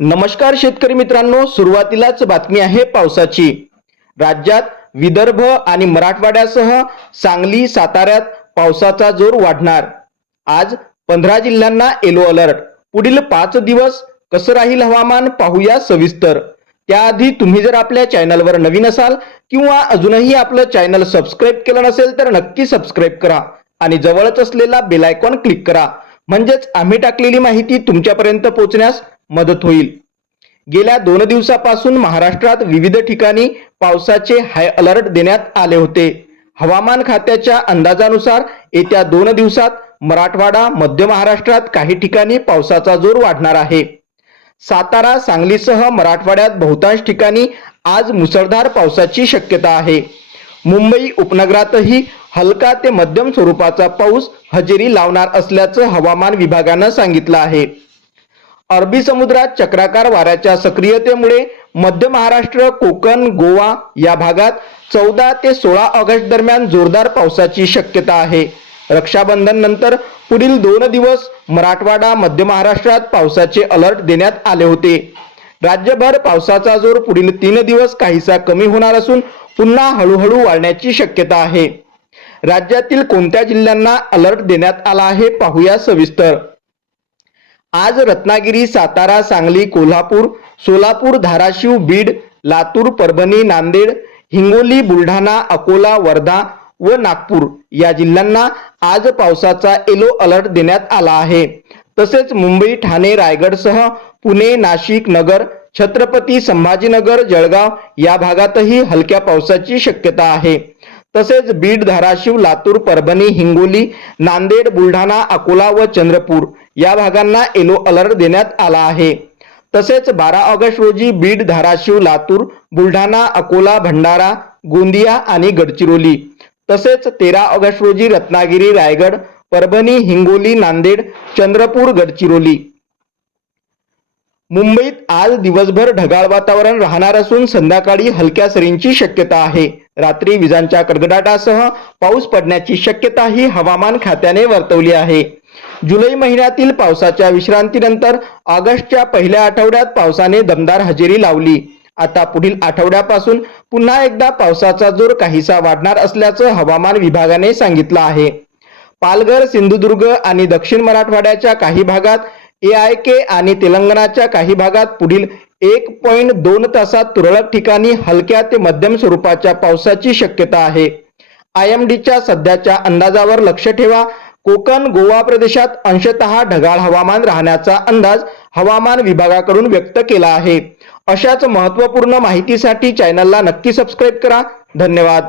नमस्कार शेतकरी मित्रांनो सुरुवातीलाच बातमी आहे पावसाची. राज्यात विदर्भ आणि मराठवाड्यासह सांगली साताऱ्यात पावसाचा जोर वाढणार. आज पंधरा जिल्ह्यांना येलो अलर्ट पुढील पाच दिवस कसं राहील हवामान पाहूया सविस्तर. त्याआधी तुम्ही जर आपल्या चॅनलवर नवीन असाल किंवा अजूनही आपलं चॅनल सबस्क्राईब केलं नसेल तर नक्की सबस्क्राईब करा आणि जवळच असलेला बेलायकॉन क्लिक करा. म्हणजेच आम्ही टाकलेली माहिती तुमच्यापर्यंत पोहोचण्यास मदत होईल. गेल्या दोन दिवसापासून महाराष्ट्रात विविध ठिकाणी पावसाचे हाय अलर्ट देण्यात आले होते. हवामान खात्याच्या अंदाजानुसार येत्या दोन दिवसात मराठवाडा मध्य महाराष्ट्रात काही ठिकाणी पावसाचा जोर वाढणार आहे. सातारा सांगलीसह मराठवाड्यात बहुतांश ठिकाणी आज मुसळधार पावसाची शक्यता आहे. मुंबई उपनगरातही हलका ते मध्यम स्वरूपाचा पाऊस हजेरी लावणार असल्याचं हवामान विभागानं सांगितलं आहे. अरबी समुद्रात चक्राकार वाऱ्याच्या सक्रियतेमुळे मध्य महाराष्ट्र कोकण गोवा या भागात चौदा ते सोळा ऑगस्ट दरम्यान जोरदार पावसाची शक्यता आहे. रक्षाबंधन नंतर पुढील दोन दिवस मराठवाडा मध्य महाराष्ट्रात पावसाचे अलर्ट देण्यात आले होते. राज्यभर पावसाचा जोर पुढील तीन दिवस काहीसा कमी होणार असून पुन्हा हळूहळू वाढण्याची शक्यता आहे. राज्यातील कोणत्या जिल्ह्यांना अलर्ट देण्यात आला आहे पाहूया सविस्तर. आज रत्नागिरी सातारा सांगली कोल्हापूर सोलापूर धाराशिव बीड लातूर परभणी नांदेड हिंगोली बुलढाणा अकोला वर्धा व नागपूर या जिल्ह्यांना आज पावसाचा येलो अलर्ट देण्यात आला आहे. तसेच मुंबई ठाणे रायगडसह पुणे नाशिक नगर छत्रपती संभाजीनगर जळगाव या भागातही हलक्या पावसाची शक्यता आहे. तसेच बीड धाराशिव लातूर परभणी हिंगोली नांदेड बुलढाणा अकोला व चंद्रपूर या भागांना येलो अलर्ट देण्यात आला आहे. तसेच बारा ऑगस्ट रोजी बीड धाराशिव लातूर बुलढाणा अकोला भंडारा गोंदिया आणि गडचिरोली. तसेच तेरा ऑगस्ट रोजी रत्नागिरी रायगड परभणी हिंगोली नांदेड चंद्रपूर गडचिरोली. मुंबईत आज दिवसभर ढगाळ वातावरण राहणार असून संध्याकाळी हलक्या सरींची शक्यता आहे. रात्री विजांच्या कडकडाटासह पाऊस पडण्याची शक्यताही हवामान खात्याने वर्तवली आहे. जुलै महिन्यातील पावसाच्या विश्रांतीनंतर ऑगस्टच्या पहिल्या आठवड्यात पावसाने दमदार हजेरी लावली. आता पुढील आठवड्यापासून पुन्हा एकदा पावसाचा जोर काहीसा वाढणार असल्याचं हवामान विभागाने सांगितलं आहे. पालघर सिंधुदुर्ग आणि दक्षिण मराठवाड्याच्या काही भागात ए आय के आणि तेलंगणाच्या काही भागात पुढील एक पॉईंट दोन तासात तुरळक ठिकाणी हलक्या ते मध्यम स्वरूपाच्या पावसाची शक्यता आहे. आय एम डीच्या सध्याच्या अंदाजावर लक्ष ठेवा. कोकण गोवा प्रदेशात अंशतः ढगाळ हवामान राहण्याचा अंदाज हवामान विभागाकडून व्यक्त केला आहे. अशाच महत्त्वपूर्ण माहितीसाठी चॅनलला नक्की सबस्क्राईब करा. धन्यवाद.